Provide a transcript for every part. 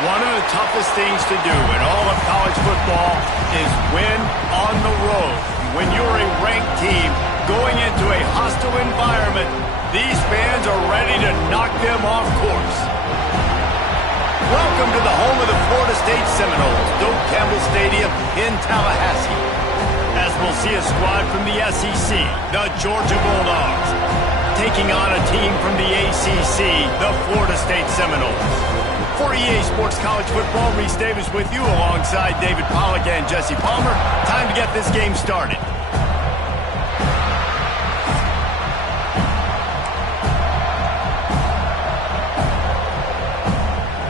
One of the toughest things to do in all of college football is win on the road. When you're a ranked team going into a hostile environment, these fans are ready to knock them off course. Welcome to the home of the Florida State Seminoles, Doak Campbell Stadium in Tallahassee. As we'll see a squad from the SEC, the Georgia Bulldogs, taking on a team from the ACC, the Florida State Seminoles. For EA Sports College Football, Reese Davis with you alongside David Pollack and Jesse Palmer. Time to get this game started.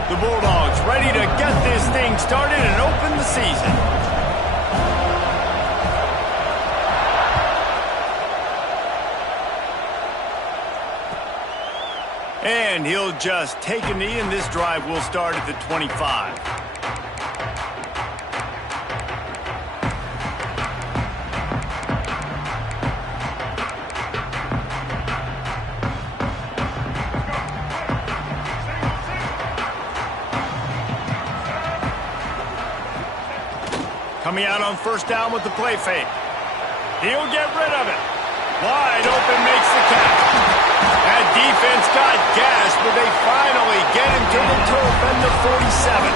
The Bulldogs ready to get this thing started and open the season. And he'll just take a knee, and this drive will start at the 25. Coming out on first down with the play fake. He'll get rid of it. Wide open, makes the catch. That defense got gashed, but they finally get him to the turf and the 47.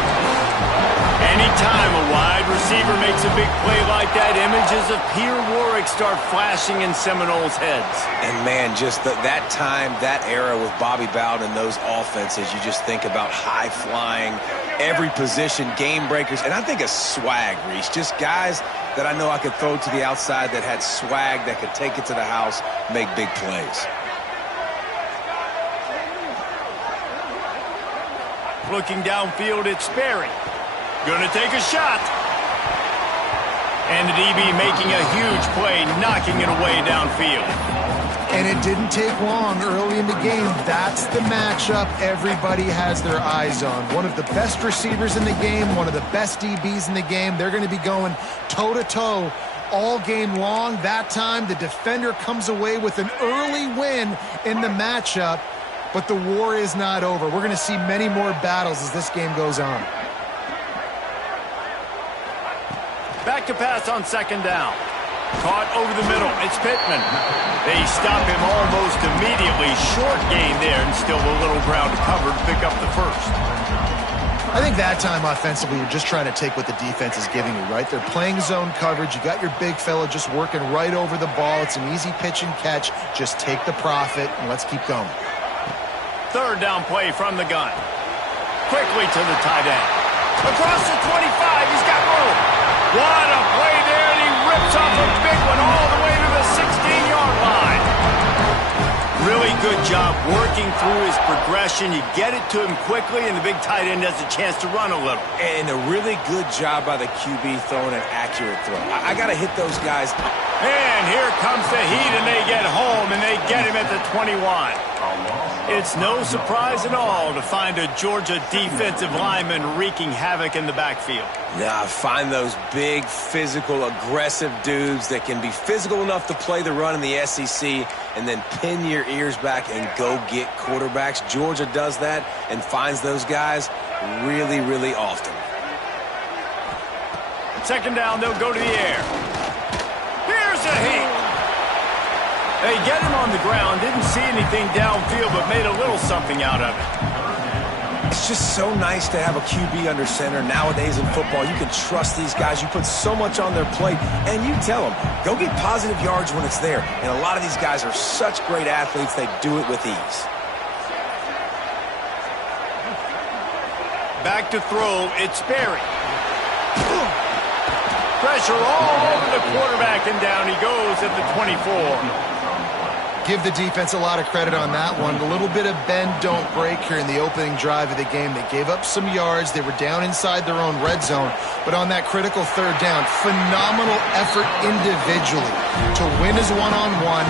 Anytime a wide receiver makes a big play like that, images of Peter Warrick start flashing in Seminoles' heads. And, man, just that time, that era with Bobby Bowden and those offenses, you just think about high-flying, every position, game breakers, and I think of swag, Reese. Just guys that I know I could throw to the outside that had swag, that could take it to the house, make big plays. Looking downfield, it's Sperry. Gonna take a shot. And the DB making a huge play, knocking it away downfield. And it didn't take long early in the game. That's the matchup everybody has their eyes on. One of the best receivers in the game, one of the best DBs in the game. They're going to be going toe-to-toe all game long. That time, the defender comes away with an early win in the matchup. But the war is not over. We're going to see many more battles as this game goes on. Back to pass on second down. Caught over the middle. It's Pittman. They stop him almost immediately. Short gain there, and still a little ground to cover to pick up the first. I think that time offensively, you're just trying to take what the defense is giving you, right? They're playing zone coverage. You got your big fella just working right over the ball. It's an easy pitch and catch. Just take the profit, and let's keep going. Third down play from the gun. Quickly to the tight end. Across the 25, he's got room. What a play there, and he rips off a big one all the way to the 16-yard line. Really good job working through his progression. You get it to him quickly, and the big tight end has a chance to run a little. And a really good job by the QB throwing an accurate throw. I got to hit those guys. And here comes the heat, and they get home, and they get him at the 21. It's no surprise at all to find a Georgia defensive lineman wreaking havoc in the backfield. Nah, find those big, physical, aggressive dudes that can be physical enough to play the run in the SEC and then pin your ears back and go get quarterbacks. Georgia does that and finds those guys really, really often. Second down, they'll go to the air. Here's the heat. They get him on the ground, didn't see anything downfield, but made a little something out of it. It's just so nice to have a QB under center. Nowadays in football, you can trust these guys. You put so much on their plate, and you tell them, go get positive yards when it's there. And a lot of these guys are such great athletes, they do it with ease. Back to throw, it's Sperry. Pressure all over the quarterback, and down he goes at the 24. Give the defense a lot of credit on that one. A little bit of bend, don't break here in the opening drive of the game. They gave up some yards. They were down inside their own red zone. But on that critical third down, phenomenal effort individually to win his one-on-one,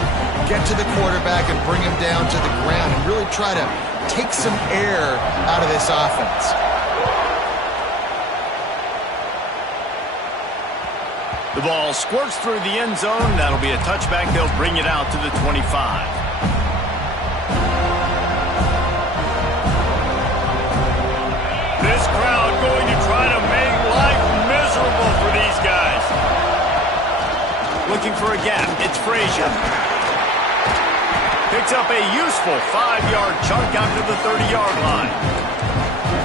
get to the quarterback and bring him down to the ground and really try to take some air out of this offense. The ball squirts through the end zone. That'll be a touchback. They'll bring it out to the 25. This crowd looking for a gap. It's Frazier. Picks up a useful 5-yard chunk out to the 30-yard line.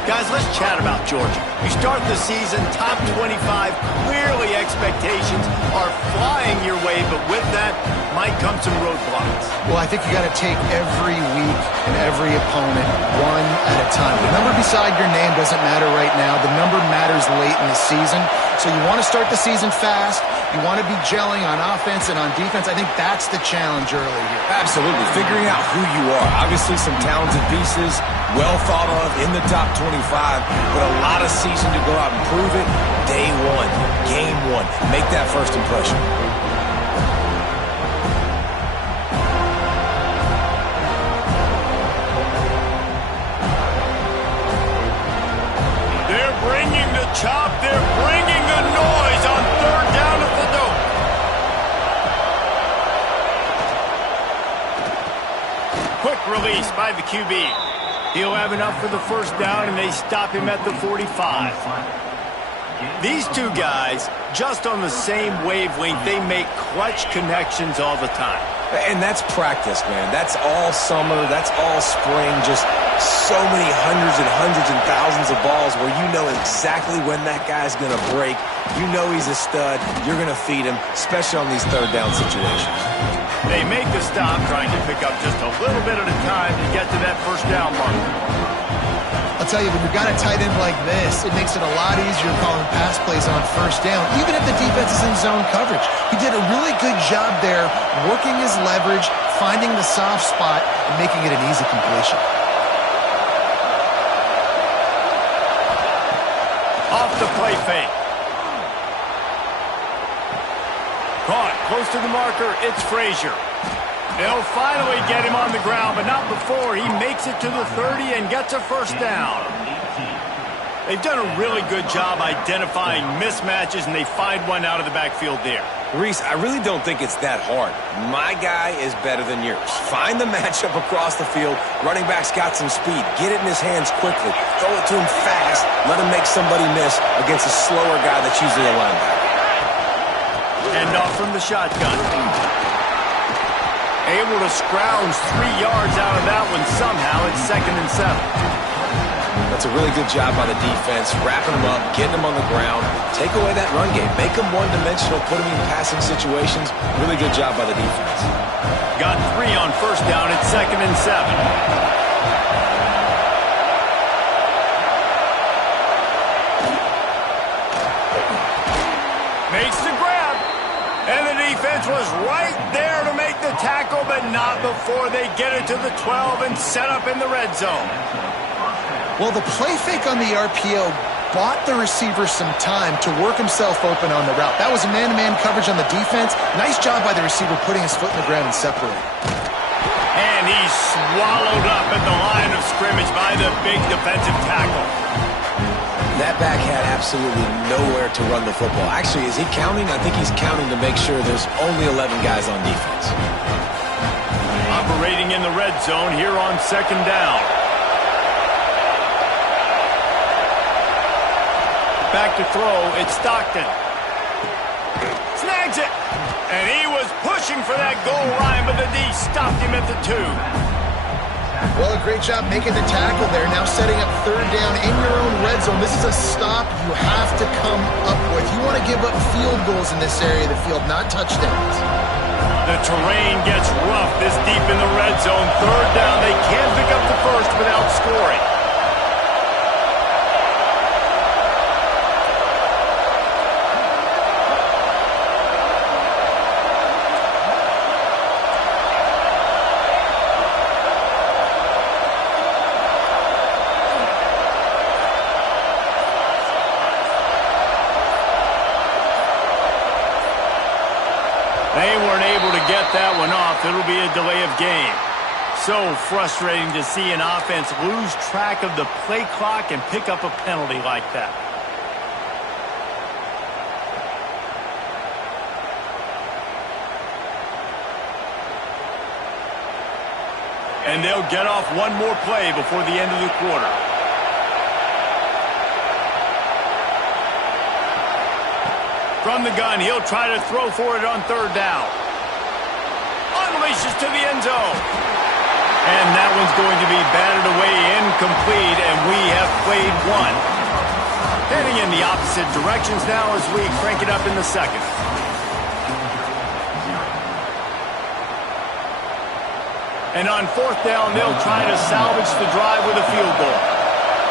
Guys, let's chat about Georgia. You start the season top 25. Clearly expectations are flying your way, but with that might come some roadblocks. Well, I think you got to take every week and every opponent one at a time. The number beside your name doesn't matter right now. The number matters late in the season. So you want to start the season fast. You want to be gelling on offense and on defense. I think that's the challenge early here. Absolutely. Figuring out who you are. Obviously some talented pieces, well thought of in the top 25, but a lot of season to go out and prove it. Day one, game one. Make that first impression. They're bringing the chop. They're bringing the noise on third down at the dope. Quick release by the QB. He'll have enough for the first down, and they stop him at the 45. These two guys, just on the same wavelength, they make clutch connections all the time. And that's practice, man. That's all summer. That's all spring. Just so many hundreds and thousands of balls where you know exactly when that guy's going to break. You know he's a stud. You're going to feed him, especially on these third down situations. They make the stop, trying to pick up just a little bit at a time to get to that first down mark. I'll tell you, when you've got a tight end like this, it makes it a lot easier calling pass plays on first down, even if the defense is in zone coverage. He did a really good job there, working his leverage, finding the soft spot, and making it an easy completion. Off the play fake. Caught close to the marker. It's Frazier. They'll finally get him on the ground, but not before he makes it to the 30 and gets a first down. They've done a really good job identifying mismatches, and they find one out of the backfield there. Reese, I really don't think it's that hard. My guy is better than yours. Find the matchup across the field. Running back's got some speed. Get it in his hands quickly. Throw it to him fast. Let him make somebody miss against a slower guy that's usually a linebacker. Hand off from the shotgun. Able to scrounge 3 yards out of that one somehow. It's 2nd and 7. That's a really good job by the defense, wrapping them up, getting them on the ground, take away that run game, make them one-dimensional, put them in passing situations. Really good job by the defense. Got 3 on first down. It's 2nd and 7. Makes the grab. And the defense was right there to make the tackle, but not before they get it to the 12 and set up in the red zone. Well, the play fake on the RPO bought the receiver some time to work himself open on the route. That was a man-to-man coverage on the defense. Nice job by the receiver putting his foot in the ground and separating. And he's swallowed up at the line of scrimmage by the big defensive tackle. That back had absolutely nowhere to run the football. Actually, is he counting? I think he's counting to make sure there's only 11 guys on defense. Operating in the red zone here on 2nd down. Back to throw, it's Stockton. Snags it! And he was pushing for that goal line, but the D stopped him at the 2. Well, a great job making the tackle there. Now setting up 3rd down in your own red zone. This is a stop you have to come up with. You want to give up field goals in this area of the field, not touchdowns. The terrain gets rough this deep in the red zone. 3rd down, they can't pick up the first without scoring. They weren't able to get that one off. It'll be a delay of game. So frustrating to see an offense lose track of the play clock and pick up a penalty like that. And they'll get off one more play before the end of the quarter. From the gun, he'll try to throw for it on third down. Unleashes to the end zone. And that one's going to be batted away incomplete, and we have played one. Heading in the opposite directions now as we crank it up in the second. And on fourth down, they'll try to salvage the drive with a field goal.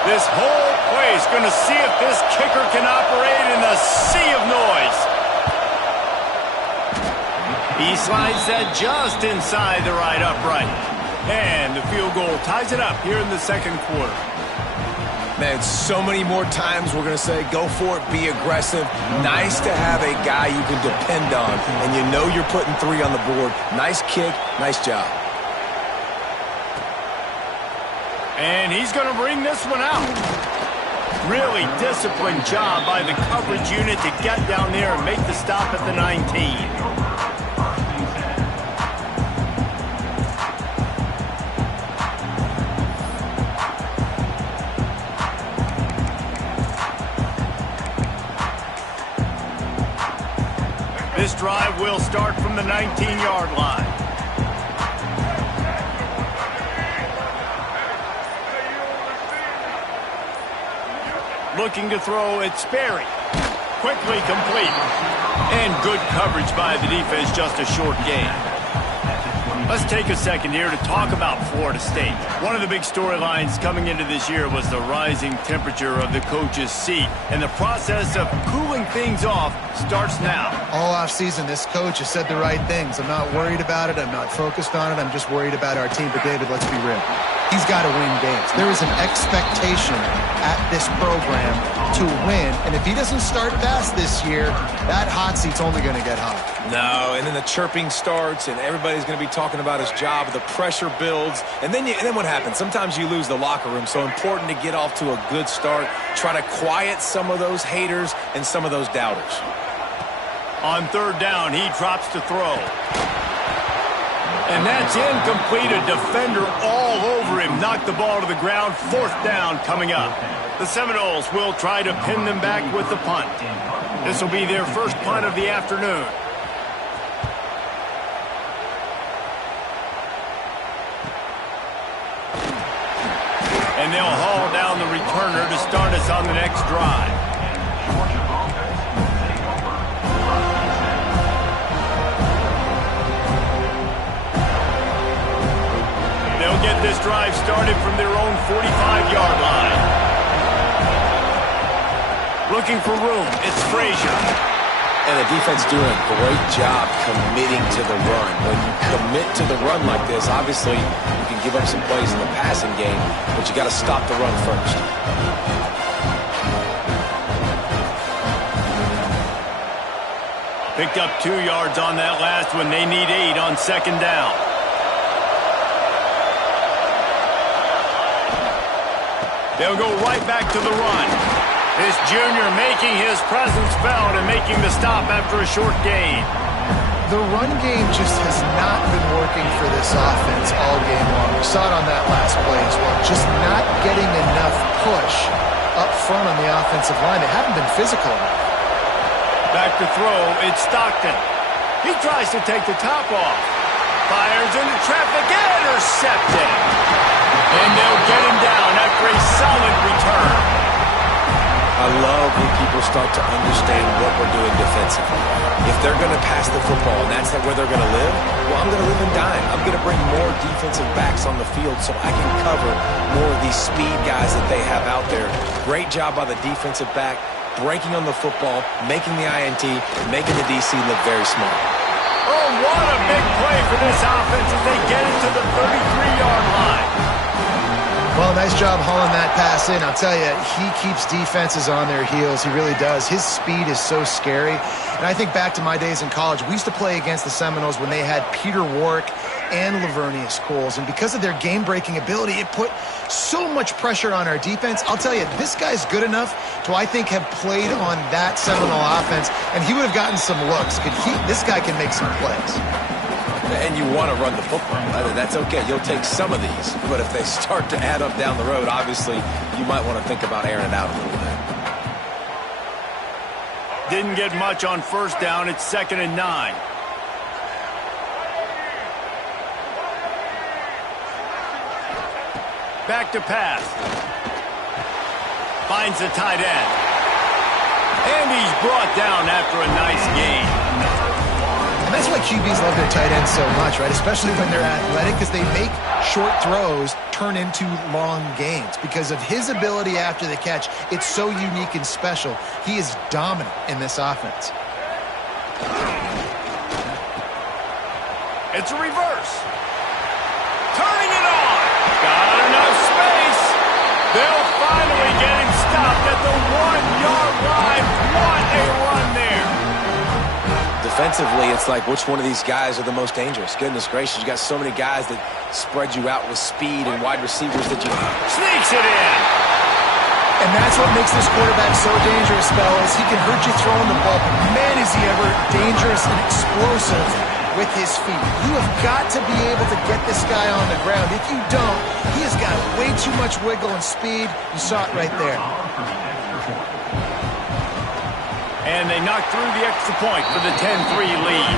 This whole play is going to see if this kicker can operate in a sea of noise. He slides that just inside the right upright. And the field goal ties it up here in the second quarter. Man, so many more times we're going to say, go for it, be aggressive. Nice to have a guy you can depend on, and you know you're putting 3 on the board. Nice kick, nice job. And he's going to bring this one out. Really disciplined job by the coverage unit to get down there and make the stop at the 19. This drive will start from the 19-yard line. Looking to throw, it's Sperry. Quickly complete. And good coverage by the defense, just a short gain. Let's take a second here to talk about Florida State. One of the big storylines coming into this year was the rising temperature of the coach's seat. And the process of cooling things off starts now. All offseason, this coach has said the right things. I'm not worried about it. I'm not focused on it. I'm just worried about our team. But, David, let's be real. He's got to win games. There is an expectation at this program to win. And if he doesn't start fast this year, that hot seat's only going to get hot. No, and then the chirping starts, and everybody's going to be talking about his job. The pressure builds, and then what happens? Sometimes you lose the locker room. So important to get off to a good start. Try to quiet some of those haters and some of those doubters. On third down, he drops to throw. And that's incomplete. A defender all over him. Knocked the ball to the ground. Fourth down coming up. The Seminoles will try to pin them back with the punt. This will be their first punt of the afternoon. And they'll haul down the returner to start us on the next drive. They'll get this drive started from their own 45-yard line. Looking for room, it's Frazier. And the defense doing a great job committing to the run. When you commit to the run like this, obviously you can give up some plays in the passing game, but you got to stop the run first. Picked up 2 yards on that last one. They need 8 on second down. They'll go right back to the run. This junior making his presence felt and making the stop after a short gain. The run game just has not been working for this offense all game long. We saw it on that last play as well. Just not getting enough push up front on the offensive line. They haven't been physical enough. Back to throw, it's Stockton. He tries to take the top off. Fires into traffic, intercepted. And they'll get him down after a solid return. I love when people start to understand what we're doing defensively. If they're going to pass the football and that's where they're going to live, well, I'm going to live and dime. I'm going to bring more defensive backs on the field so I can cover more of these speed guys that they have out there. Great job by the defensive back, breaking on the football, making the INT, making the DC look very small. Oh, what a big play for this offense as they get it to the 33-yard line. Well, nice job hauling that pass in. I'll tell you, he keeps defenses on their heels. He really does. His speed is so scary. And I think back to my days in college. We used to play against the Seminoles when they had Peter Warrick and Lavernius Coles. And because of their game-breaking ability, it put so much pressure on our defense. I'll tell you, this guy's good enough to, I think, have played on that Seminole offense, and he would have gotten some looks. This guy can make some plays. And you want to run the football. That's okay. You'll take some of these. But if they start to add up down the road, obviously, you might want to think about airing it out a little bit. Didn't get much on first down. It's 2nd and 9. Back to pass. Finds the tight end. And he's brought down after a nice gain. And that's why QBs love their tight ends so much, right? Especially when they're athletic, because they make short throws turn into long gains. Because of his ability after the catch, it's so unique and special. He is dominant in this offense. It's a reverse. Turning it on. Got enough space. They'll finally get him stopped at the 1-yard line. What a run there. Defensively, it's like which one of these guys are the most dangerous? Goodness gracious, you got so many guys that spread you out with speed and wide receivers that you... Sneaks it in. And that's what makes this quarterback so dangerous, fellas. He can hurt you throwing the ball, but man, is he ever dangerous and explosive with his feet. You have got to be able to get this guy on the ground. If you don't, he has got way too much wiggle and speed. You saw it right there. And they knocked through the extra point for the 10-3 lead.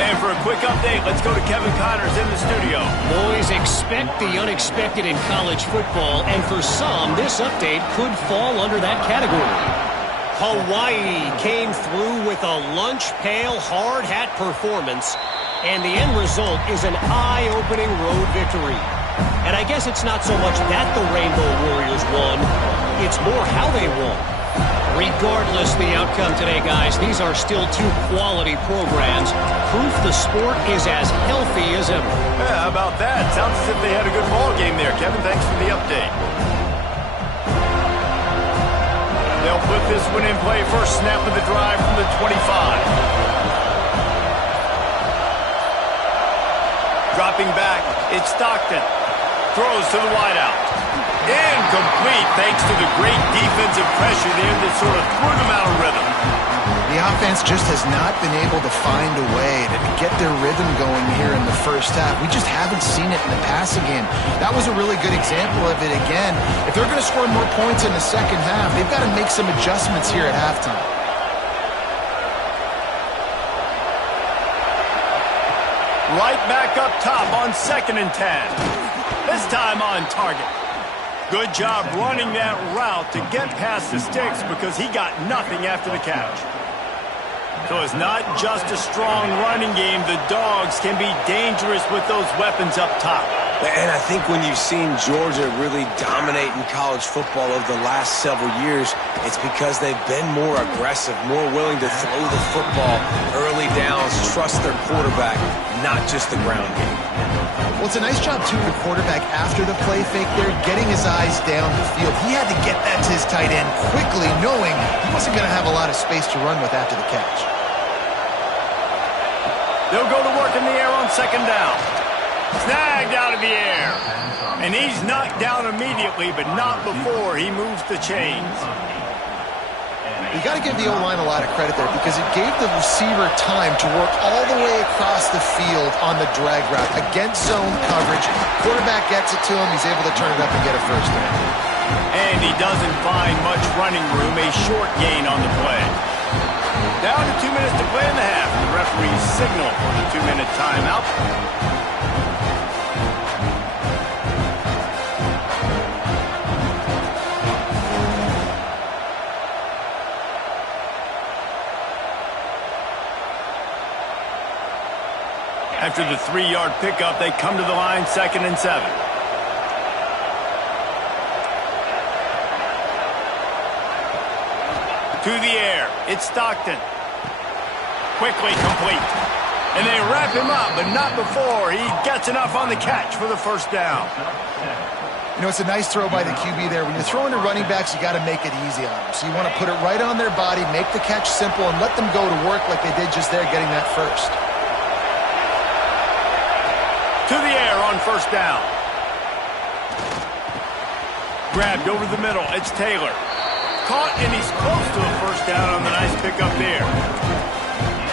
And for a quick update, let's go to Kevin Connors in the studio. Boys, expect the unexpected in college football, and for some, this update could fall under that category. Hawaii came through with a lunch pail hard hat performance, and the end result is an eye-opening road victory. And I guess it's not so much that the Rainbow Warriors won, it's more how they won. Regardless the outcome today, guys, these are still two quality programs. Proof the sport is as healthy as ever. Yeah, how about that? Sounds as if they had a good ball game there. Kevin, thanks for the update. They'll put this one in play. First snap of the drive from the 25. Dropping back, it's Stockton. Throws to the wideout. Incomplete thanks to the great defensive pressure there that sort of threw them out of rhythm. The offense just has not been able to find a way to get their rhythm going here in the first half. We just haven't seen it in the passing game. That was a really good example of it again. If they're going to score more points in the second half, they've got to make some adjustments here at halftime. Right back up top on 2nd and 10. This time on target. Good job running that route to get past the sticks because he got nothing after the catch. So it's not just a strong running game. The Dogs can be dangerous with those weapons up top. And I think when you've seen Georgia really dominate in college football over the last several years, it's because they've been more aggressive, more willing to throw the football early downs, trust their quarterback, not just the ground game. Well, it's a nice job, too, the quarterback after the play fake there, getting his eyes down the field. He had to get that to his tight end quickly, knowing he wasn't going to have a lot of space to run with after the catch. They'll go to work in the air on 2nd down. Snagged out of the air. And he's knocked down immediately, but not before he moves the chains. You got to give the O-line a lot of credit there because it gave the receiver time to work all the way across the field on the drag route against zone coverage. Quarterback gets it to him. He's able to turn it up and get a first down. And he doesn't find much running room. A short gain on the play. Down to 2 minutes to play in the half. The referee's signal for the 2-minute timeout. After the 3-yard pickup, they come to the line 2nd and 7. To the air, it's Stockton. Quickly complete. And they wrap him up, but not before he gets enough on the catch for the first down. You know, it's a nice throw by the QB there. When you're throwing to running backs, you got to make it easy on them. So you want to put it right on their body, make the catch simple, and let them go to work like they did just there, getting that first. To the air on first down. Grabbed over the middle. It's Taylor. Caught, and he's close to a first down on the nice pickup there.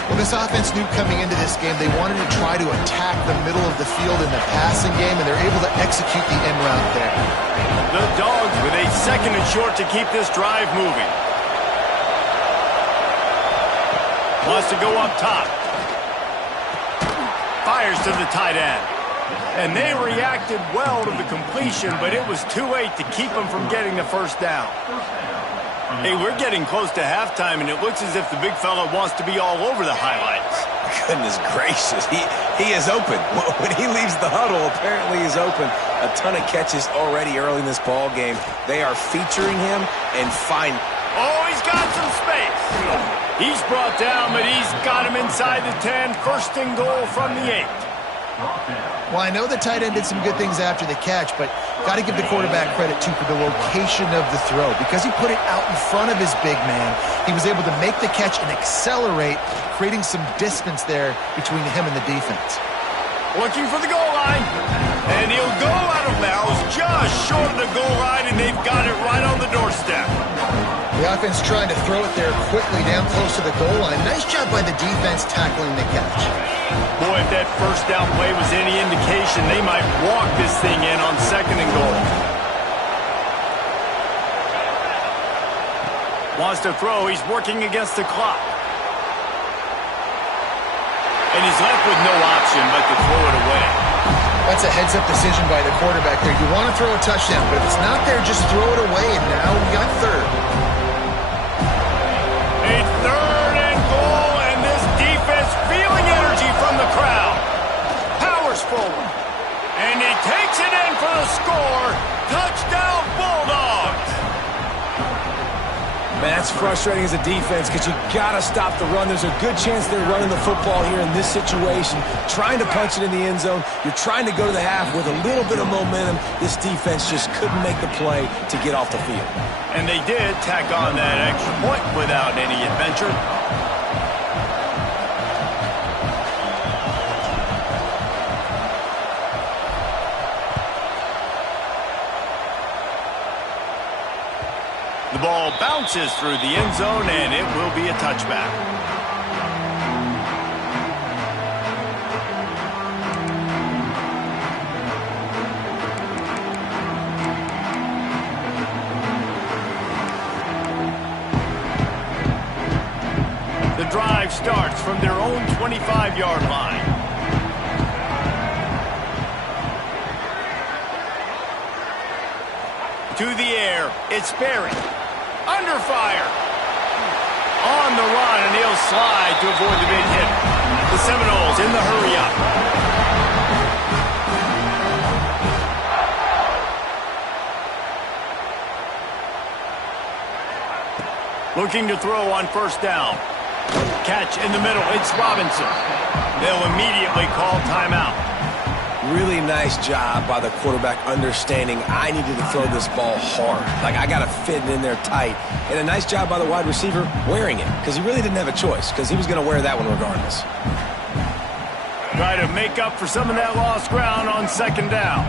Well, this offense knew coming into this game they wanted to try to attack the middle of the field in the passing game, and they're able to execute the end route there. The Dogs with a 2nd and short to keep this drive moving. Wants to go up top. Fires to the tight end. And they reacted well to the completion, but it was too late to keep them from getting the first down. Hey, we're getting close to halftime, and it looks as if the big fella wants to be all over the highlights. Goodness gracious, he is open. When he leaves the huddle, apparently he's open. A ton of catches already early in this ball game. They are featuring him and find. Oh, he's got some space. He's brought down, but he's got him inside the 10. First and goal from the 8. Well, I know the tight end did some good things after the catch, but got to give the quarterback credit, too, for the location of the throw. Because he put it out in front of his big man, he was able to make the catch and accelerate, creating some distance there between him and the defense. Looking for the goal line. And he'll go out of bounds just short of the goal line, and they've got it right on the doorstep. The offense trying to throw it there quickly down close to the goal line. Nice job by the defense tackling the catch. Boy, if that first down play was any indication, they might walk this thing in on second and goal. Wants to throw. He's working against the clock. And he's left with no option but to throw it away. That's a heads-up decision by the quarterback there. You want to throw a touchdown, but if it's not there, just throw it away, and now we got third. A third and goal, and this defense feeling energy from the crowd. Powers forward. And he takes it in for the score. Touchdown, Bulldogs. Man, that's frustrating as a defense because you got to stop the run. There's a good chance they're running the football here in this situation, trying to punch it in the end zone. You're trying to go to the half with a little bit of momentum. This defense just couldn't make the play to get off the field. And they did tack on that extra point without any adventure. The ball bounces through the end zone, and it will be a touchback. The drive starts from their own 25-yard line. To the air, it's Berry. Under fire. On the run, and he'll slide to avoid the big hit. The Seminoles in the hurry-up. Looking to throw on first down. Catch in the middle. It's Robinson. They'll immediately call timeout. Really nice job by the quarterback understanding I needed to throw this ball hard. Like, I got to fit it in there tight. And a nice job by the wide receiver wearing it because he really didn't have a choice because he was going to wear that one regardless. Try to make up for some of that lost ground on second down.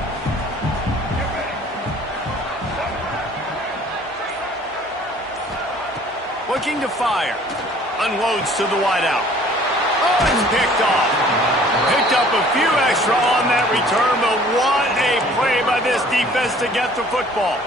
Looking to fire. Unloads to the wideout. Oh, it's picked off. Picked up a few extra on that return, but what a play by this defense to get the football.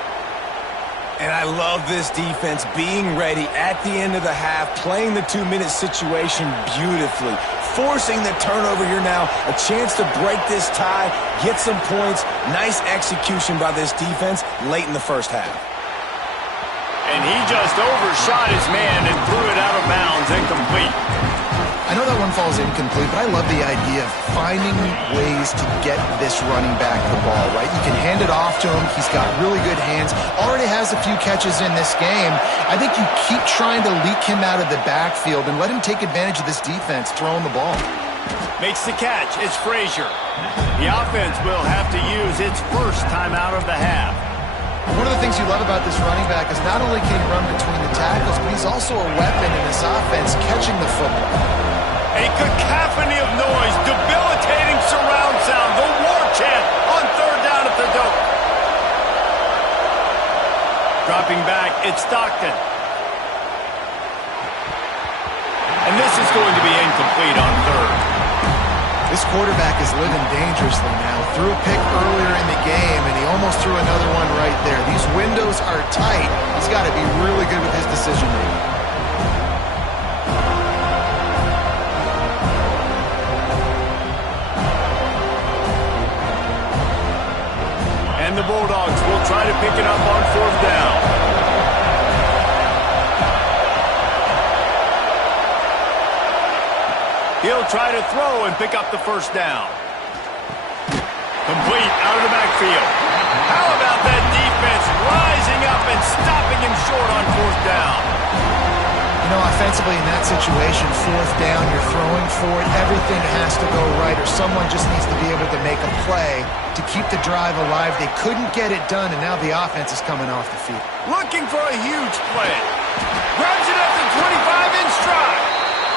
And I love this defense being ready at the end of the half, playing the 2-minute situation beautifully, forcing the turnover here now, a chance to break this tie, get some points. Nice execution by this defense late in the first half. And he just overshot his man and threw it out of bounds, incomplete. I know that one falls incomplete, but I love the idea of finding ways to get this running back the ball, right? You can hand it off to him. He's got really good hands. Already has a few catches in this game. I think you keep trying to leak him out of the backfield and let him take advantage of this defense throwing the ball. Makes the catch. It's Frazier. The offense will have to use its first time out of the half. One of the things you love about this running back is not only can he run between the tackles, but he's also a weapon in this offense catching the football. A cacophony of noise, debilitating surround sound, the war chant on third down at the dope. Dropping back, it's Stockton. And this is going to be incomplete on third. This quarterback is living dangerously now. Threw a pick earlier in the game, and he almost threw another one right there. These windows are tight. He's got to be really good with his decision-making. pick it up on 4th down. He'll try to throw and pick up the 1st down. Complete out of the backfield. How about that defense rising up and stopping him short on 4th down? You know, offensively in that situation, 4th down, you're throwing for it. Everything has to go right, or someone just needs to be able to make a play to keep the drive alive. They couldn't get it done, and now the offense is coming off the field. Looking for a huge play. Grabs it up to 25 in stride.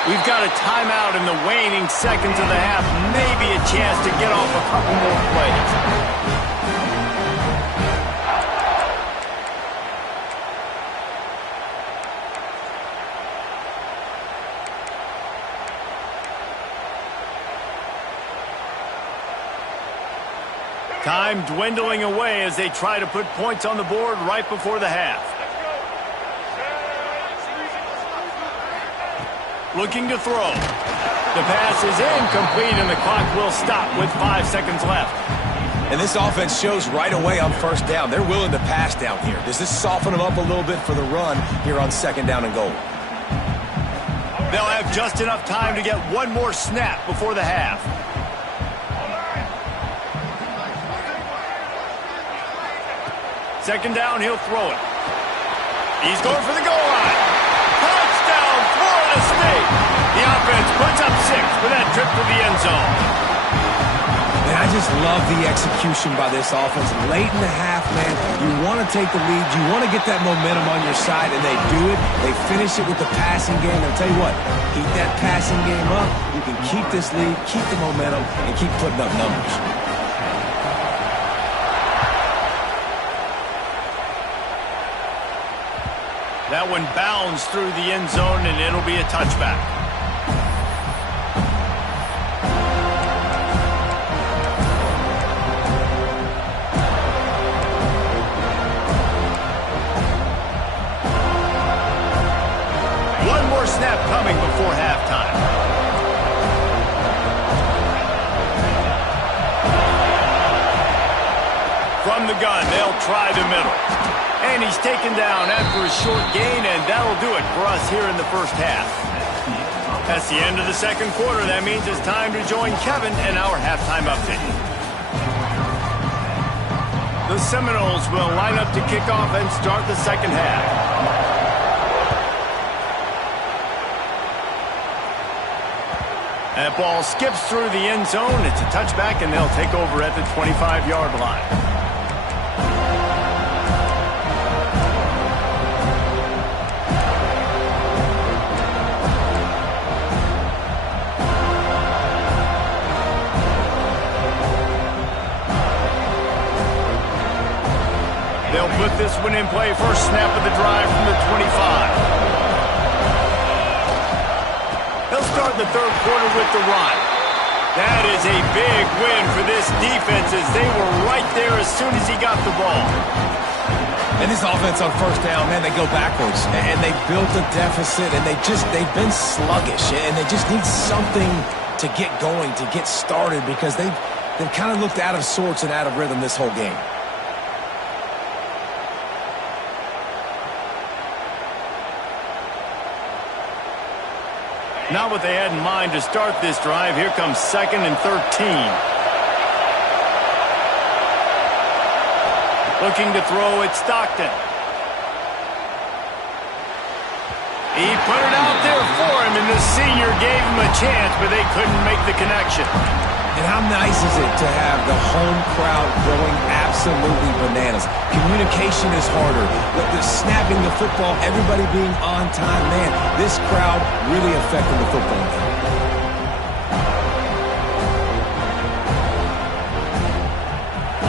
We've got a timeout in the waning seconds of the half. Maybe a chance to get off a couple more plays. Time dwindling away as they try to put points on the board right before the half. Looking to throw. The pass is incomplete and the clock will stop with 5 seconds left. And this offense shows right away on 1st down. They're willing to pass down here. Does this soften them up a little bit for the run here on 2nd down and goal? They'll have just enough time to get one more snap before the half. Second down, he'll throw it. He's going for the goal line. Touchdown, Florida State. The offense puts up 6 for that trip to the end zone. And I just love the execution by this offense. Late in the half, man, you want to take the lead. You want to get that momentum on your side, and they do it. They finish it with the passing game. I'll tell you what, keep that passing game up. You can keep this lead, keep the momentum, and keep putting up numbers. That one bounds through the end zone, and it'll be a touchback. One more snap coming before halftime. From the gun, they'll try the middle. And he's taken down after a short gain, and that'll do it for us here in the 1st half. That's the end of the 2nd quarter. That means it's time to join Kevin in our halftime update. The Seminoles will line up to kick off and start the 2nd half. That ball skips through the end zone. It's a touchback, and they'll take over at the 25-yard line. They'll put this one in play. First snap of the drive from the 25. They'll start the 3rd quarter with the run. That is a big win for this defense as they were right there as soon as he got the ball. And this offense on 1st down, man, they go backwards. And they built a deficit, and they've been sluggish. And they just need something to get going, to get started, because they've kind of looked out of sorts and out of rhythm this whole game. Not what they had in mind to start this drive. Here comes 2nd and 13. Looking to throw at Stockton. He put it out there for him, and the senior gave him a chance, but they couldn't make the connection. And how nice is it to have the home crowd going absolutely bananas? Communication is harder. The snapping the football, everybody being on time. Man, this crowd really affecting the football game.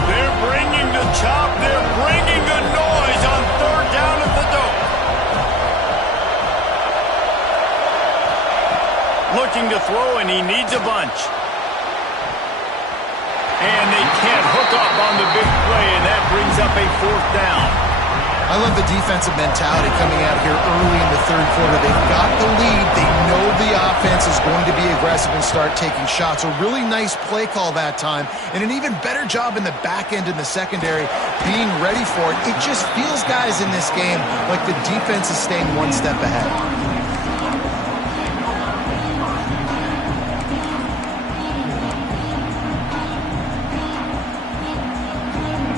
They're bringing the chop. They're bringing the noise on 3rd down at the Dome. Looking to throw, and he needs a bunch. And they can't hook up on the big play, and that brings up a 4th down. I I love the defensive mentality coming out here early in the third quarter. They've got the lead. They know the offense is going to be aggressive and start taking shots. A really nice play call that time, and an even better job in the back end in the secondary being ready for it. It just feels, guys, in this game like the defense is staying one step ahead.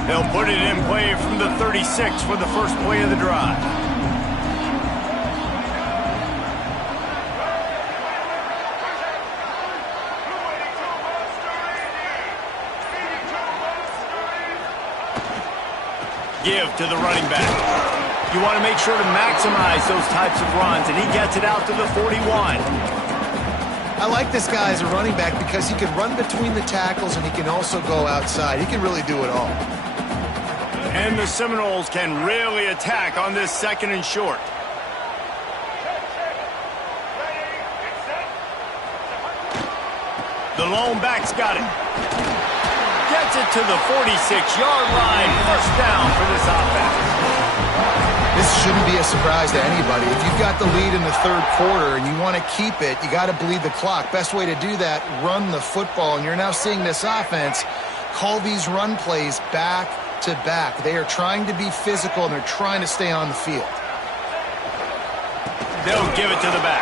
They'll put it in play from the 36 for the first play of the drive. Give to the running back. You want to make sure to maximize those types of runs, and he gets it out to the 41. I like this guy as a running back because he can run between the tackles and he can also go outside. He can really do it all. And the Seminoles can really attack on this second and short. The lone back's got it. Gets it to the 46-yard line. First down for this offense. This shouldn't be a surprise to anybody. If you've got the lead in the third quarter and you want to keep it, you got to bleed the clock. Best way to do that, run the football. And you're now seeing this offense call these run plays back to back. They are trying to be physical, and they're trying to stay on the field. They'll give it to the back.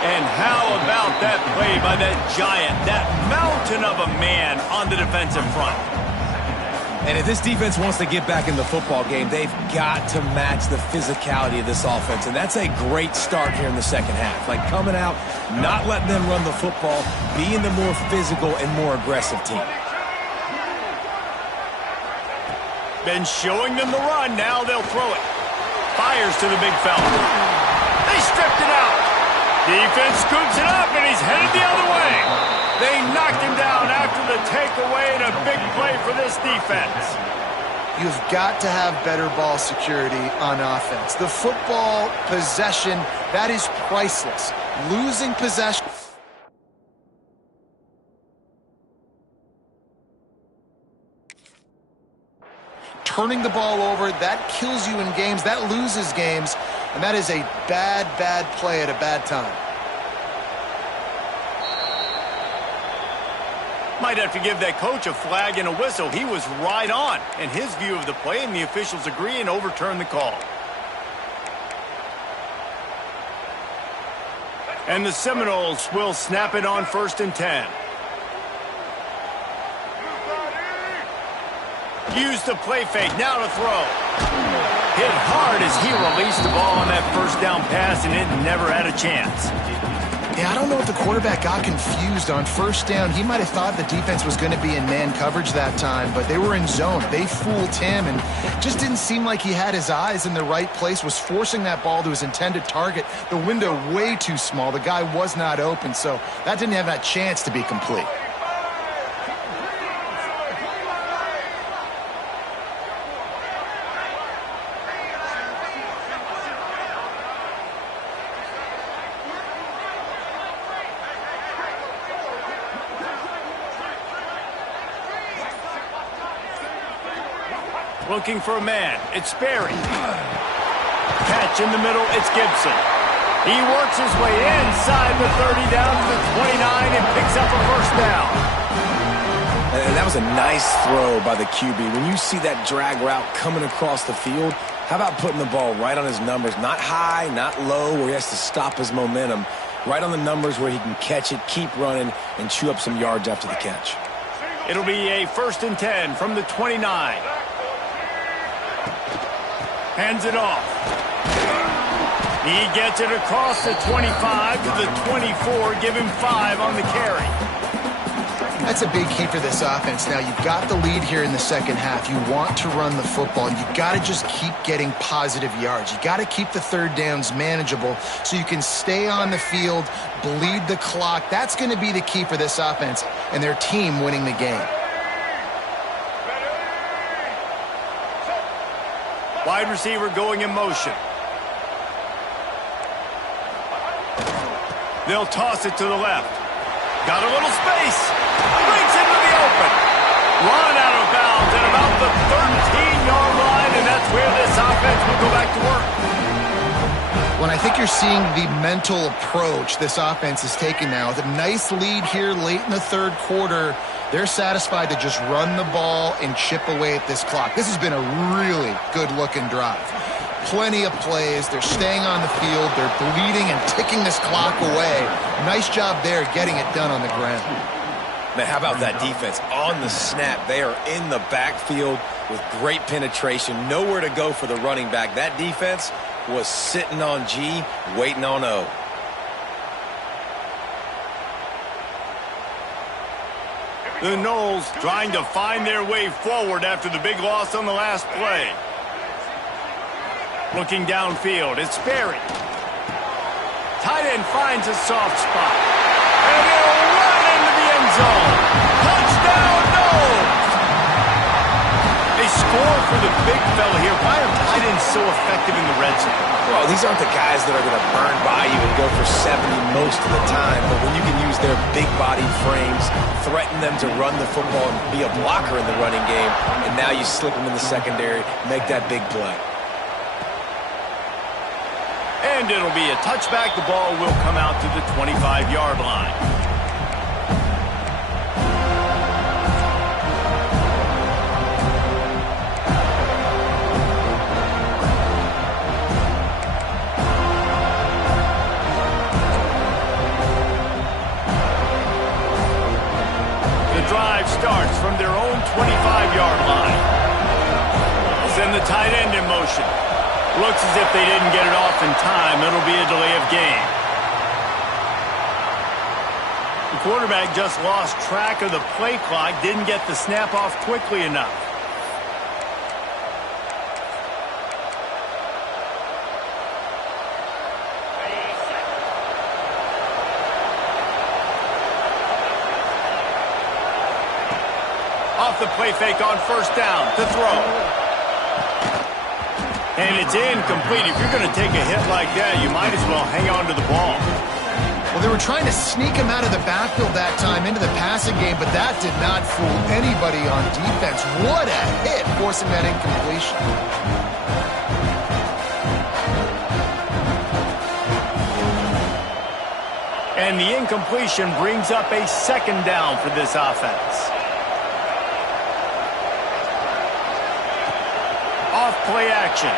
And how about that play by that giant, that mountain of a man on the defensive front? And if this defense wants to get back in the football game, they've got to match the physicality of this offense. And that's a great start here in the second half. Like coming out, not letting them run the football, being the more physical and more aggressive team. Been showing them the run. Now they'll throw it. Fires to the big fella. They stripped it out. Defense scoops it up, and he's headed the other way. They knocked him down after the takeaway, and a big play for this defense. You've got to have better ball security on offense. The football possession, that is priceless. Losing possession. Turning the ball over, that kills you in games, that loses games, and that is a bad, bad play at a bad time. Might have to give that coach a flag and a whistle. He was right on in his view of the play, and the officials agree and overturn the call. And the Seminoles will snap it on 1st and 10. Use the play fake, now to throw. Hit hard as he released the ball on that first down pass, and it never had a chance. Yeah, I don't know if the quarterback got confused on first down. He might have thought the defense was going to be in man coverage that time, but they were in zone. They fooled him and just didn't seem like he had his eyes in the right place, was forcing that ball to his intended target. The window way too small. The guy was not open, so that didn't have that chance to be complete. Looking for a man. It's Sperry. Catch in the middle. It's Gibson. He works his way inside the 30 down to the 29 and picks up a first down. And that was a nice throw by the QB. When you see that drag route coming across the field, how about putting the ball right on his numbers? Not high, not low, where he has to stop his momentum. Right on the numbers where he can catch it, keep running, and chew up some yards after the catch. It'll be a 1st and 10 from the 29. Hands it off. He gets it across the 25 to the 24. Give him 5 on the carry. That's a big key for this offense. Now, you've got the lead here in the second half. You want to run the football. You've got to just keep getting positive yards. You've got to keep the third downs manageable so you can stay on the field, bleed the clock. That's going to be the key for this offense and their team winning the game. Wide receiver going in motion. They'll toss it to the left. Got a little space. Breaks into the open. Run out of bounds at about the 13-yard line, and that's where this offense defense will go back to work. When I think you're seeing the mental approach this offense is taking now, with a nice lead here late in the third quarter, they're satisfied to just run the ball and chip away at this clock. This has been a really good-looking drive. Plenty of plays. They're staying on the field. They're bleeding and ticking this clock away. Nice job there getting it done on the ground. Man, how about that defense? On the snap, they are in the backfield with great penetration. Nowhere to go for the running back. That defense was sitting on G, waiting on O. The Noles trying to find their way forward after the big loss on the last play. Looking downfield, it's Sperry. Tight end finds a soft spot. And they'll run into the end zone. Touchdown, Noles! They score for the big fella here. Why are tight ends so effective in the red zone? Well, these aren't the guys that are going to burn by you and go for 70 most of the time, but when you can use their big-bodied frames, threaten them to run the football and be a blocker in the running game, and now you slip them in the secondary, make that big play. And it'll be a touchback. The ball will come out to the 25-yard line. Drive starts from their own 25-yard line. Send the tight end in motion. Looks as if they didn't get it off in time. It'll be a delay of game. The quarterback just lost track of the play clock, didn't get the snap off quickly enough. Off the play fake on first down to throw. And it's incomplete. If you're going to take a hit like that, you might as well hang on to the ball. Well, they were trying to sneak him out of the backfield that time into the passing game, but that did not fool anybody on defense. What a hit, forcing that incompletion. And the incompletion brings up a second down for this offense. Off-play action.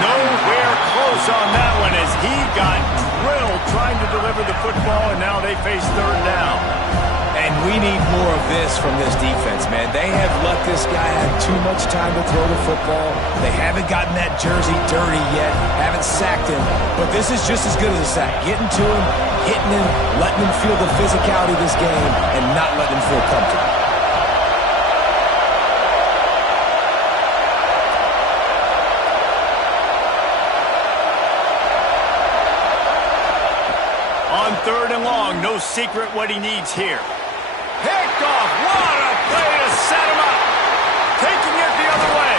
Nowhere close on that one as he got drilled trying to deliver the football, and now they face third down. And we need more of this from this defense, man. They have let this guy have too much time to throw the football. They haven't gotten that jersey dirty yet, haven't sacked him, but this is just as good as a sack. Getting to him, hitting him, letting him feel the physicality of this game, and not letting him feel comfortable. Third and long, no secret what he needs here. Picked off, what a play to set him up. Taking it the other way.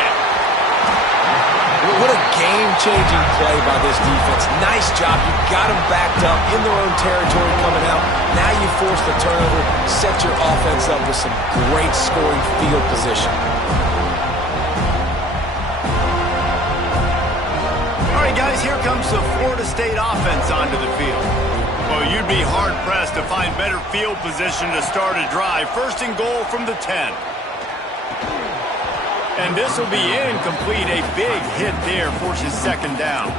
What a game-changing play by this defense. Nice job. You got them backed up in their own territory coming out. Now you force the turnover, set your offense up with some great scoring field position. All right, guys, here comes the Florida State offense onto the field. Well, you'd be hard-pressed to find better field position to start a drive. First and goal from the 10. And this will be incomplete. A big hit there forces second down.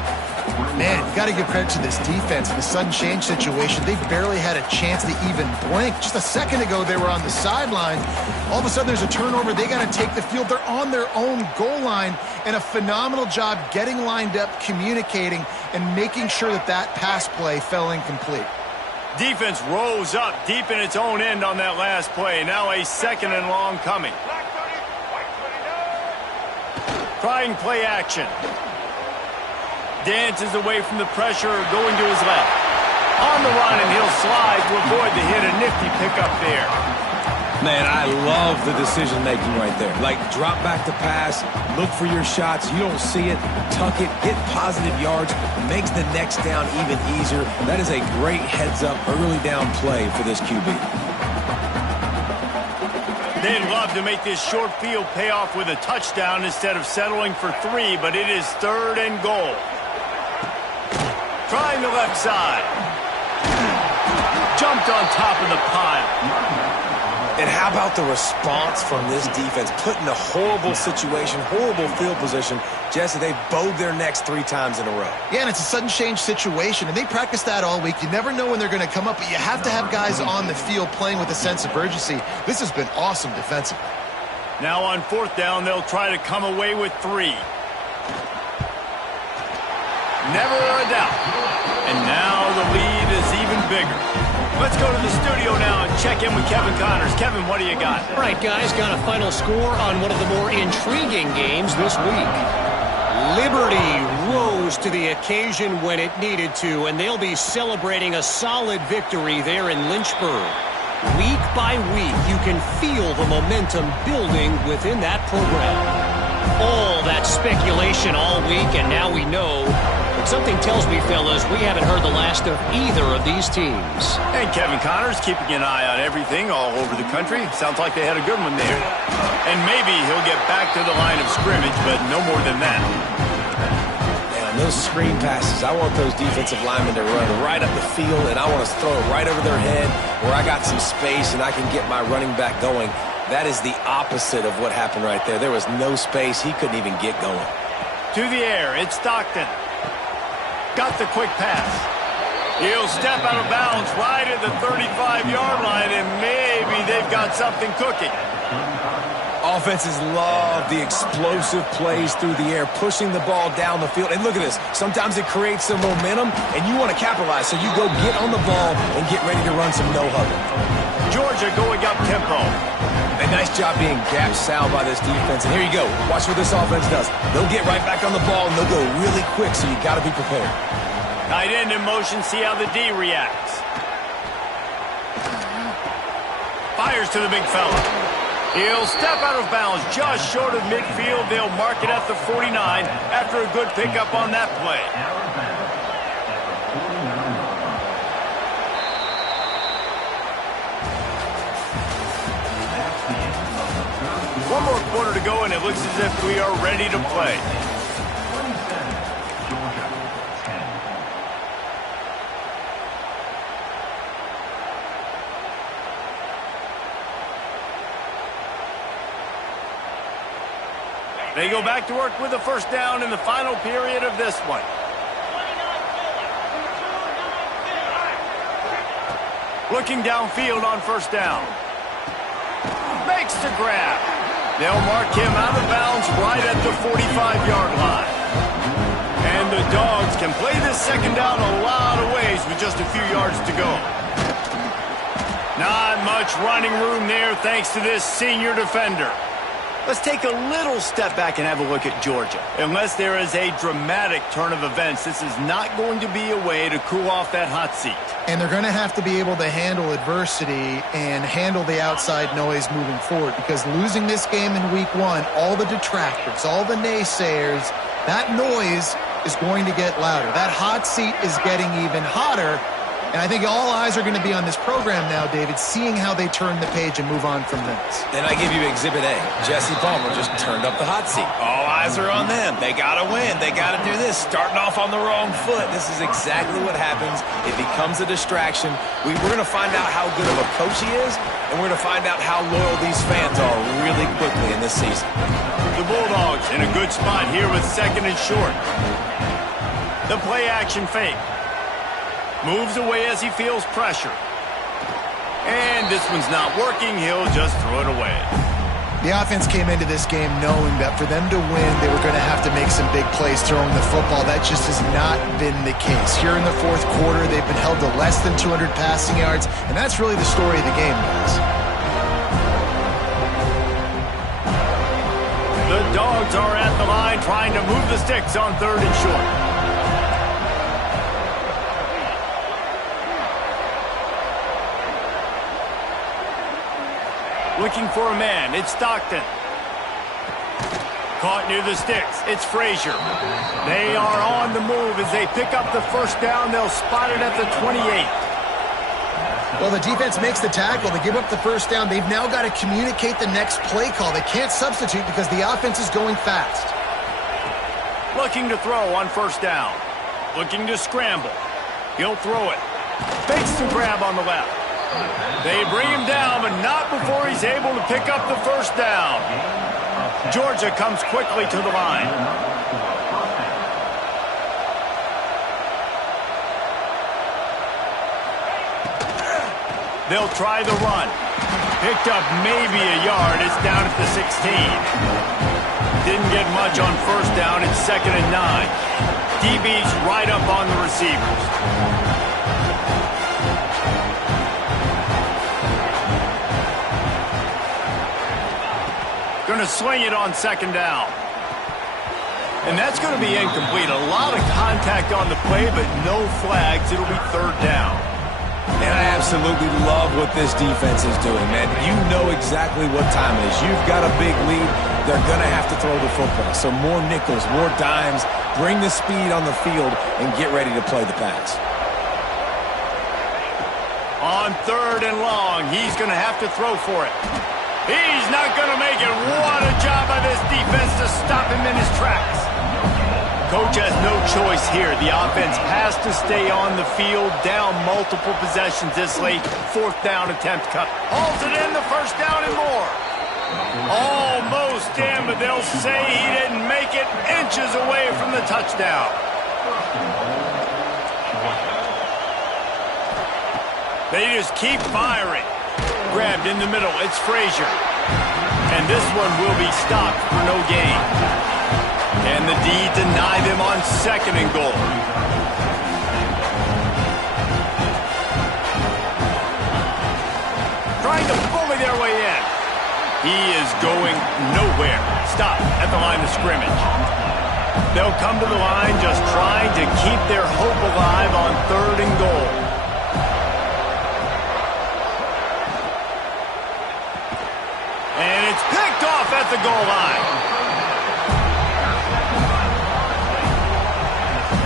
Man, you got to give credit to this defense. In the sudden change situation, they barely had a chance to even blink. Just a second ago, they were on the sideline. All of a sudden, there's a turnover. They got to take the field. They're on their own goal line, and a phenomenal job getting lined up, communicating, and making sure that that pass play fell incomplete. Defense rose up deep in its own end on that last play. Now a second and long coming. Trying play action. Dances away from the pressure, going to his left. On the run, and he'll slide to avoid the hit. A nifty pickup there. Man, I love the decision-making right there. Like, drop back the pass, look for your shots. You don't see it, tuck it, get positive yards, makes the next down even easier. That is a great heads-up, early down play for this QB. They'd love to make this short field pay off with a touchdown instead of settling for 3, but it is 3rd and goal. Trying the left side. Jumped on top of the pile. And how about the response from this defense? Put in a horrible situation, horrible field position. Jesse, they bowed their necks 3 times in a row. Yeah, and it's a sudden change situation, and they practice that all week. You never know when they're going to come up, but you have to have guys on the field playing with a sense of urgency. This has been awesome defensively. Now on 4th down, they'll try to come away with 3. Never a doubt. And now the lead is even bigger. Let's go to the studio now and check in with Kevin Connors. Kevin, what do you got? All right, guys, got a final score on one of the more intriguing games this week. Liberty rose to the occasion when it needed to, and they'll be celebrating a solid victory there in Lynchburg. Week by week, you can feel the momentum building within that program. All that speculation all week, and now we know. But something tells me, fellas, we haven't heard the last of either of these teams. And Kevin Connors keeping an eye on everything all over the country. Sounds like they had a good one there. And maybe he'll get back to the line of scrimmage, but no more than that. Man, those screen passes, I want those defensive linemen to run right up the field, and I want to throw it right over their head where I got some space and I can get my running back going. That is the opposite of what happened right there. There was no space. He couldn't even get going. To the air, it's Stockton. Got the quick pass. He'll step out of bounds right at the 35-yard line, and maybe they've got something cooking. Offenses love the explosive plays through the air, pushing the ball down the field. And look at this. Sometimes it creates some momentum, and you want to capitalize. So you go get on the ball and get ready to run some no-huddle. Georgia going up tempo. A nice job being gap sound by this defense. And here you go. Watch what this offense does. They'll get right back on the ball, and they'll go really quick, so you got to be prepared. Tight end in motion, see how the D reacts. Fires to the big fella. He'll step out of bounds just short of midfield. They'll mark it at the 49 after a good pickup on that play. One more quarter to go, and it looks as if we are ready to play. They go back to work with a first down in the final period of this one. Looking downfield on first down. Makes the grab. They'll mark him out of bounds right at the 45-yard line. And the Dogs can play this second down a lot of ways with just a few yards to go. Not much running room there thanks to this senior defender. Let's take a little step back and have a look at Georgia. Unless there is a dramatic turn of events, this is not going to be a way to cool off that hot seat. And they're going to have to be able to handle adversity and handle the outside noise moving forward, because losing this game in week 1, all the detractors, all the naysayers, that noise is going to get louder. That hot seat is getting even hotter. And I think all eyes are going to be on this program now, David, seeing how they turn the page and move on from this. Then I give you Exhibit A. Jesse Palmer just turned up the hot seat. All eyes are on them. They got to win. They got to do this. Starting off on the wrong foot. This is exactly what happens. It becomes a distraction. We're going to find out how good of a coach he is, and we're going to find out how loyal these fans are really quickly in this season. The Bulldogs in a good spot here with second and short. The play action fake. Moves away as he feels pressure. And this one's not working. He'll just throw it away. The offense came into this game knowing that for them to win, they were going to have to make some big plays throwing the football. That just has not been the case. Here in the fourth quarter, they've been held to less than 200 passing yards, and that's really the story of the game, guys. The Dogs are at the line trying to move the sticks on third and short. Looking for a man. It's Stockton. Caught near the sticks. It's Frazier. They are on the move as they pick up the first down. They'll spot it at the 28. Well, the defense makes the tackle. They give up the first down. They've now got to communicate the next play call. They can't substitute because the offense is going fast. Looking to throw on first down. Looking to scramble. He'll throw it. Fakes the grab on the left. They bring him down, but not before he's able to pick up the first down. Georgia comes quickly to the line. They'll try the run. Picked up maybe a yard. It's down at the 16. Didn't get much on first down. It's 2nd and 9. DB's right up on the receivers. Going to swing it on 2nd down. And that's going to be incomplete. A lot of contact on the play, but no flags. It'll be 3rd down. And I absolutely love what this defense is doing, man. You know exactly what time it is. You've got a big lead. They're going to have to throw the football. So more nickels, more dimes. Bring the speed on the field and get ready to play the pass. On 3rd and long, he's going to have to throw for it. He's not going to make it. What a job by this defense to stop him in his tracks. Coach has no choice here. The offense has to stay on the field, down multiple possessions this late. 4th down attempt cut. Hauls it in, the first down and more. Almost in, but they'll say he didn't make it, inches away from the touchdown. They just keep firing. Grabbed in the middle, it's Frazier. And this one will be stopped for no gain. And the D deny them on 2nd and goal. Trying to bully their way in. He is going nowhere. Stop at the line of scrimmage. They'll come to the line just trying to keep their hope alive on 3rd and goal. And it's picked off at the goal line.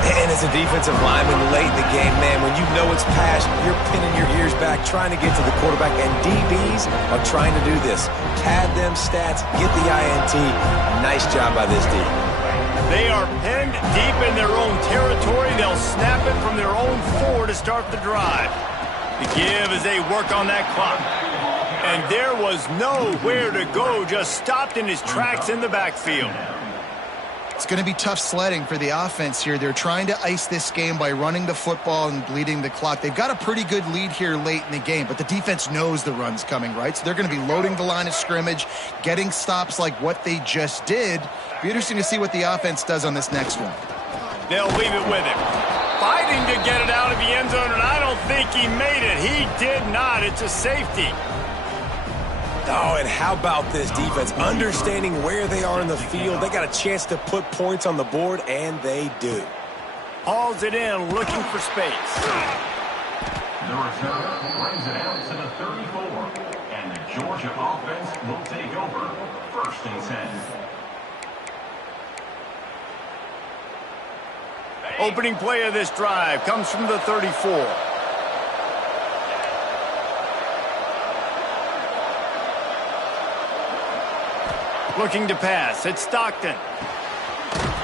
And as a defensive lineman late in the game, man, when you know it's past, you're pinning your ears back, trying to get to the quarterback, and DBs are trying to do this. Pad them stats, get the INT. Nice job by this D. They are pinned deep in their own territory. They'll snap it from their own 4 to start the drive. The give as they work on that clock. And there was nowhere to go, just stopped in his tracks in the backfield. It's going to be tough sledding for the offense here. They're trying to ice this game by running the football and bleeding the clock. They've got a pretty good lead here late in the game, but the defense knows the run's coming, right? So they're going to be loading the line of scrimmage, getting stops like what they just did. Be interesting to see what the offense does on this next one. They'll leave it with him. Fighting to get it out of the end zone, and I don't think he made it. He did not. It's a safety. Oh, and how about this defense? Understanding where they are in the field. They got a chance to put points on the board, and they do. Hauls it in, looking for space. The return brings it out to the 34. And the Georgia offense will take over 1st and 10. Opening play of this drive comes from the 34. Looking to pass. It's Stockton.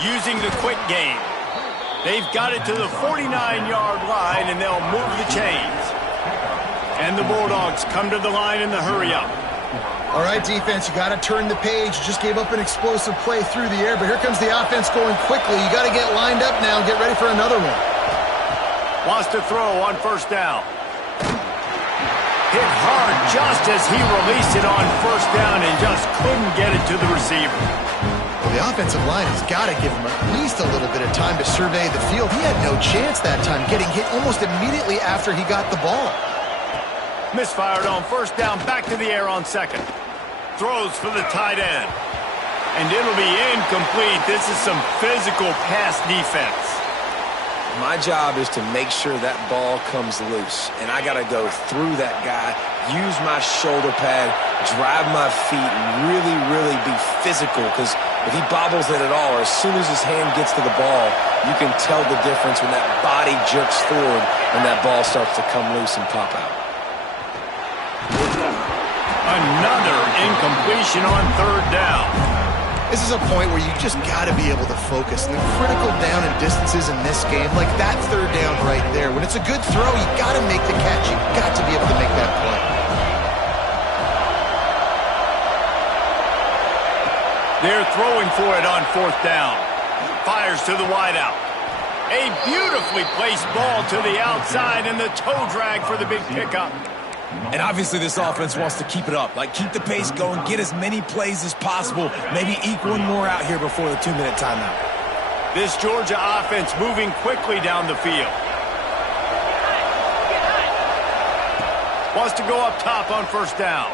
Using the quick game. They've got it to the 49-yard line, and they'll move the chains. And the Bulldogs come to the line in the hurry-up. All right, defense, you got to turn the page. You just gave up an explosive play through the air, but here comes the offense going quickly. You got to get lined up now and get ready for another one. Wants to throw on first down. Hit hard just as he released it on first down and just couldn't get it to the receiver. Well, the offensive line has got to give him at least a little bit of time to survey the field. He had no chance that time, getting hit almost immediately after he got the ball. Misfired on first down, back to the air on 2nd. Throws for the tight end. And it'll be incomplete. This is some physical pass defense. My job is to make sure that ball comes loose, and I got to go through that guy, use my shoulder pad, drive my feet, and really, really be physical, because if he bobbles it at all, or as soon as his hand gets to the ball, you can tell the difference when that body jerks forward and that ball starts to come loose and pop out. Another incompletion on third down. This is a point where you just got to be able to focus. The critical down and distances in this game, like that third down right there. When it's a good throw, you got to make the catch. You got to be able to make that play. They're throwing for it on fourth down. Fires to the wideout. A beautifully placed ball to the outside and the toe drag for the big pickup. And obviously this offense wants to keep it up. Like, keep the pace going, get as many plays as possible. Maybe eke one more out here before the 2-minute timeout. This Georgia offense moving quickly down the field. Wants to go up top on first down.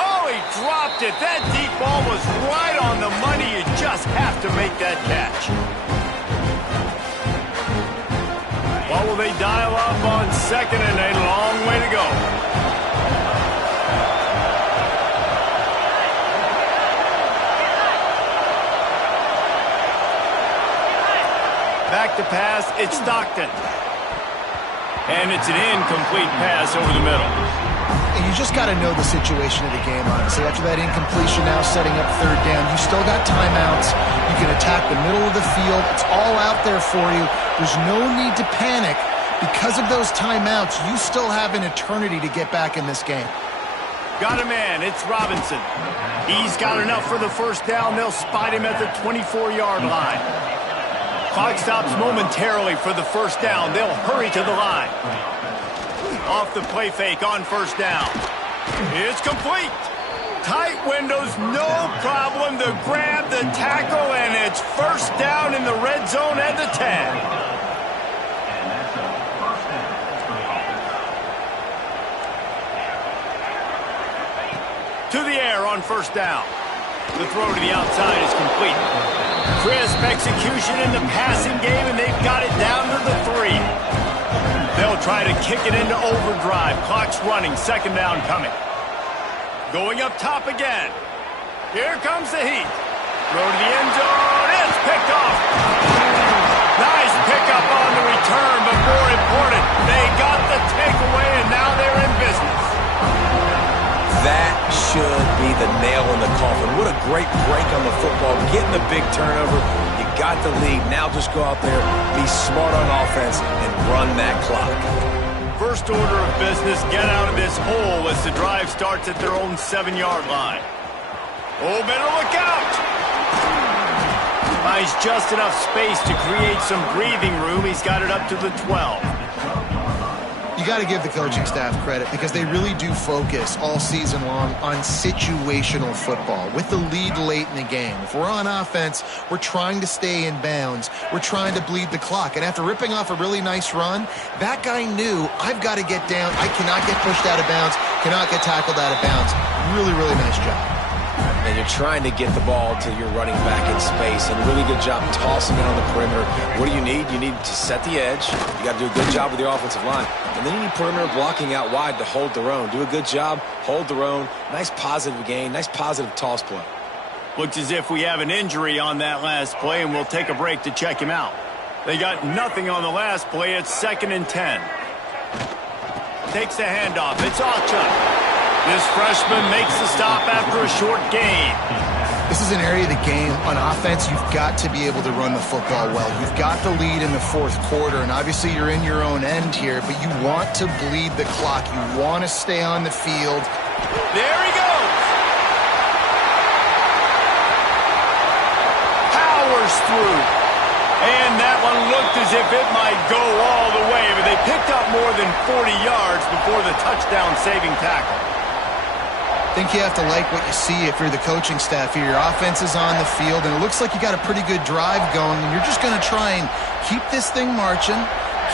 Oh, he dropped it. That deep ball was right on the money. You just have to make that catch. What will they dial up on second and a long way to go? Back to pass, it's Stockton. And it's an incomplete pass over the middle. And you just got to know the situation of the game, honestly. After that incompletion now setting up third down, you still got timeouts. You can attack the middle of the field. It's all out there for you. There's no need to panic. Because of those timeouts, you still have an eternity to get back in this game. Got a man. It's Robinson. He's got enough for the first down. They'll spot him at the 24-yard line. Clock stops momentarily for the first down. They'll hurry to the line. Off the play fake on first down. It's complete. Tight windows, no problem to grab the tackle, and it's first down in the red zone at the 10. To the air on first down. The throw to the outside is complete. Crisp execution in the passing game, and they've got it down to the 3. They'll try to kick it into overdrive. Clock's running. Second down coming. Going up top again. Here comes the heat. Throw to the end zone. It's picked off. Nice pickup on the return, but more important, they got the takeaway, and now they're in business. That should be the nail in the coffin. What a great break on the football. Getting the big turnover. You got the lead. Now just go out there, be smart on offense, and run that clock. First order of business, get out of this hole as the drive starts at their own 7-yard line. Oh, better look out! Buys just enough space to create some breathing room. He's got it up to the 12. You got to give the coaching staff credit because they really do focus all season long on situational football with the lead late in the game. If we're on offense, we're trying to stay in bounds. We're trying to bleed the clock. And after ripping off a really nice run, that guy knew, I've got to get down. I cannot get pushed out of bounds, cannot get tackled out of bounds. Really, really nice job. And you're trying to get the ball to your running back in space, and a really good job tossing it on the perimeter. What do you need? You need to set the edge. You got to do a good job with your offensive line. And then you need perimeter blocking out wide to hold their own. Do a good job, hold their own. Nice positive gain, nice positive toss play. Looks as if we have an injury on that last play, and we'll take a break to check him out. They got nothing on the last play. It's 2nd and 10. Takes the handoff. It's Aucha. This freshman makes the stop after a short gain. This is an area of the game on offense you've got to be able to run the football well. You've got the lead in the fourth quarter, and obviously you're in your own end here, but you want to bleed the clock. You want to stay on the field. There he goes. Powers through. And that one looked as if it might go all the way, but they picked up more than 40 yards before the touchdown-saving tackle. I think you have to like what you see if you're the coaching staff here. Your offense is on the field, and it looks like you got a pretty good drive going, and you're just going to try and keep this thing marching,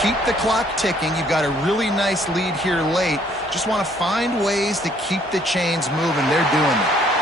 keep the clock ticking. You've got a really nice lead here late. Just want to find ways to keep the chains moving. They're doing it.